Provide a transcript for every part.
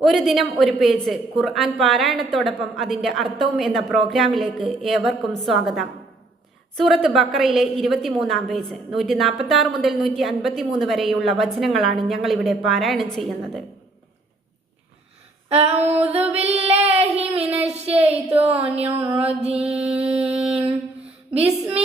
ഒരു ദിനം ഒരു പേജ് ഖുർആൻ പാരായണത്തോടൊപ്പം അതിൻ്റെ അർത്ഥവും എന്ന പ്രോഗ്രാമിലേക്ക് ഏവർക്കും സ്വാഗതം സൂറത്ത് ബക്കറയിലെ ഇരുപത്തിമൂന്നാം പേജ് നൂറ്റി നാൽപ്പത്തി ആറ് മുതൽ നൂറ്റി അൻപത്തി മൂന്ന് വരെയുള്ള വചനങ്ങളാണ് ഞങ്ങളിവിടെ പാരായണം ചെയ്യുന്നത് أعوذ بالله من الشيطان الرجيم بسم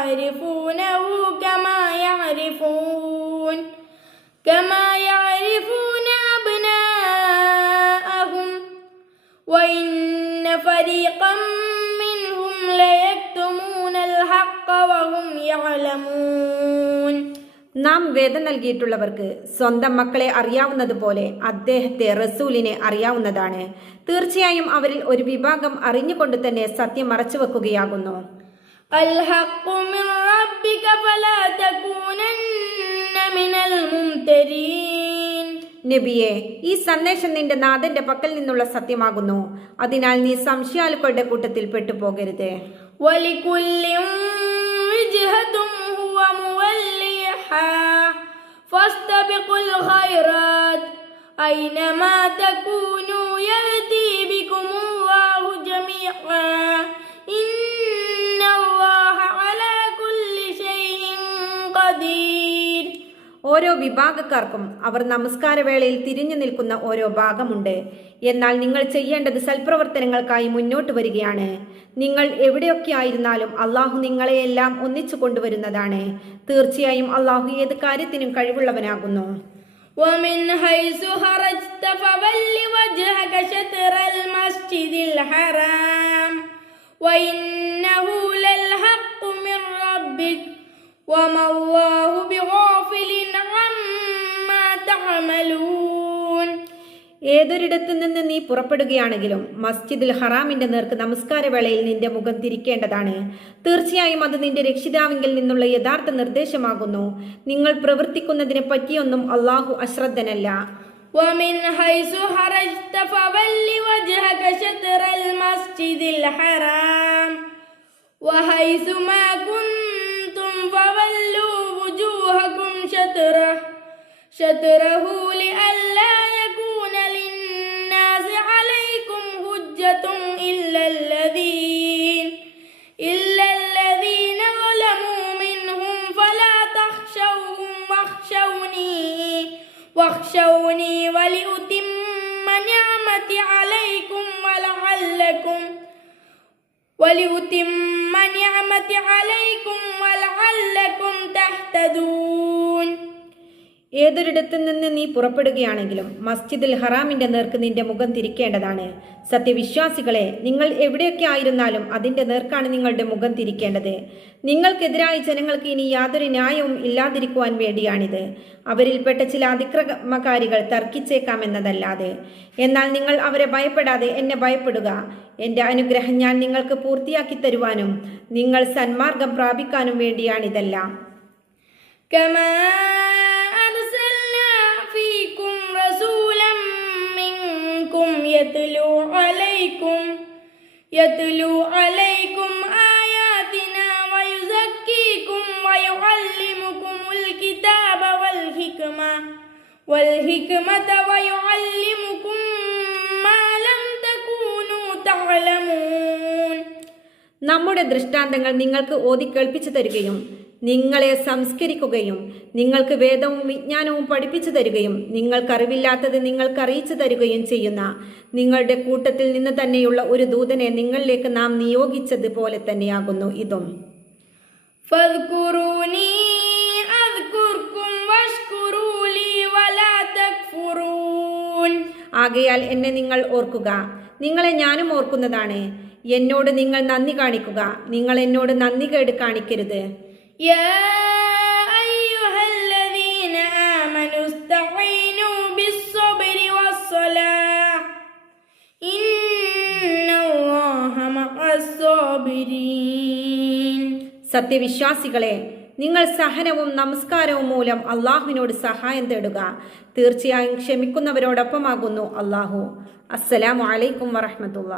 يعرفونه كما يعرفون كما يعرفون أبناءهم وإن فريقا منهم ليكتمون الحق وهم يعلمون നാം വേദം നൽകിയിട്ടുള്ളവർക്ക് സ്വന്തം മക്കളെ അറിയാവുന്നതുപോലെ അദ്ദേഹത്തെ റസൂലിനെ അറിയാവുന്നതാണ് തീർച്ചയായും അവരിൽ ഒരു വിഭാഗം അറിഞ്ഞുകൊണ്ട് തന്നെ സത്യം മറച്ചുവെക്കുകയാകുന്നു الحق من ربك فلا تكونن من الممترين നബിയെ ഈ സന്ദേശം നിന്റെ നാഥന്റെ പക്കൽ നിന്നുള്ള സത്യമാകുന്നു അതിനാൽ നീ സംശയാലുക്കളുടെ കൂട്ടത്തിൽ പെട്ടുപോകരുത് ولكل وجهة هو موليها فاستبقوا الخيرات أينما تكونوا يأتي بكم الله جميعا قدير ഓരോ വിഭാഗക്കാർക്കും അവർ നമസ്കാരവേളയിൽ തിരിഞ്ഞു നിൽക്കുന്ന ഓരോ ഭാഗമുണ്ട് എന്നാൽ നിങ്ങൾ ചെയ്യേണ്ടത് സൽപ്രവർത്തനങ്ങൾക്കായി മുന്നോട്ട് വരികയാണ് നിങ്ങൾ എവിടെയൊക്കെ ആയിരുന്നാലും അള്ളാഹു നിങ്ങളെയെല്ലാം ഒന്നിച്ചു കൊണ്ടുവരുന്നതാണ് തീർച്ചയായും അള്ളാഹു ഏത് കാര്യത്തിനും കഴിവുള്ളവനാകുന്നു ومن حيث خرجت فول وجهك شطر المسجد الحرام وإنه للحق من ربك وما الله بغافل عما تعملون ഏതൊരിടത്തു നിന്ന് നീ പുറപ്പെടുകയാണെങ്കിലും മസ്ജിദുൽ ഹറാമിന്റെ നേർക്ക് നമസ്കാരവേളയിൽ നിന്റെ മുഖം തിരിക്കേണ്ടതാണ് തീർച്ചയായും അത് നിന്റെ രക്ഷിതാവിങ്കിൽ നിന്നുള്ള യഥാർത്ഥ നിർദ്ദേശമാകുന്നു നിങ്ങൾ പ്രവർത്തിക്കുന്നതിനെ പറ്റിയൊന്നും അള്ളാഹു അശ്രദ്ധനല്ല ومن حيث خرجت فول وجهك شطر المسجد الحرام وحيث ما كنتم شطره لئلا يكون للناس عليكم حجة إلا الذين إلا الذين ظلموا منهم فلا تخشوهم واخشوني واخشوني ولأتم نعمتي عليكم ولعلكم ولأتم نعمتي عليكم ولعلكم تهتدون. ഏതൊരിടത്തു നിന്ന് നീ പുറപ്പെടുകയാണെങ്കിലും മസ്ജിദുൽ ഹറാമിന്റെ നേർക്ക് നിന്റെ മുഖം തിരിക്കേണ്ടതാണ്. സത്യവിശ്വാസികളെ നിങ്ങൾ എവിടെയൊക്കെ ആയിരുന്നാലും അതിന്റെ നേർക്കാണ് നിങ്ങളുടെ മുഖം തിരിക്കേണ്ടത്. നിങ്ങൾക്കെതിരായി ജനങ്ങൾക്ക് ഇനി യാതൊരു ന്യായവും ഇല്ലാതിരിക്കുവാൻ വേണ്ടിയാണിത്. അവരിൽപ്പെട്ട ചില അതിക്രമകാരികൾ തർക്കിച്ചേക്കാമെന്നതല്ലാതെ എന്നാൽ നിങ്ങൾ അവരെ ഭയപ്പെടാതെ എന്നെ ഭയപ്പെടുക. എന്റെ അനുഗ്രഹം ഞാൻ നിങ്ങൾക്ക് പൂർത്തിയാക്കി തരുവാനും നിങ്ങൾ സന്മാർഗം പ്രാപിക്കാനും വേണ്ടിയാണിതെല്ലാം. കമാ يتلو عليكم آياتنا ويزكيكم ويعلمكم الكتاب والحكمة والحكمة ويعلمكم ما لم تكونوا تعلمون നമ്മുടെ ദൃഷ്ടാന്തങ്ങൾ നിങ്ങൾക്ക് ഓതി കേൾപ്പിച്ചു തരികയും നിങ്ങളെ സംസ്കരിക്കുകയും നിങ്ങൾക്ക് വേദവും വിജ്ഞാനവും പഠിപ്പിച്ചു തരികയും നിങ്ങൾക്കറിവില്ലാത്തത് നിങ്ങൾക്ക് അറിയിച്ചു തരികയും ചെയ്യുന്ന നിങ്ങളുടെ കൂട്ടത്തിൽ നിന്ന് തന്നെയുള്ള ഒരു ദൂതനെ നിങ്ങളിലേക്ക് നാം നിയോഗിച്ചത് പോലെ തന്നെയാകുന്നു ഇതും. ആകയാൽ എന്നെ നിങ്ങൾ ഓർക്കുക. നിങ്ങളെ ഞാനും ഓർക്കുന്നതാണ്. എന്നോട് നിങ്ങൾ നന്ദി കാണിക്കുക. നിങ്ങൾ എന്നോട് നന്ദി കേട് കാണിക്കരുത്. يا أيها الذين آمنوا استعينوا بالصبر والصلاة إن الله مع الصابرين സത്യവിശ്വാസികളെ നിങ്ങൾ സഹനവും നമസ്കാരവും മൂലം അള്ളാഹുവിനോട് സഹായം തേടുക തീർച്ചയായും ക്ഷമിക്കുന്നവരോടൊപ്പമാകുന്നു അള്ളാഹു അസ്സലാമു അലൈക്കും വറഹമത്തുള്ള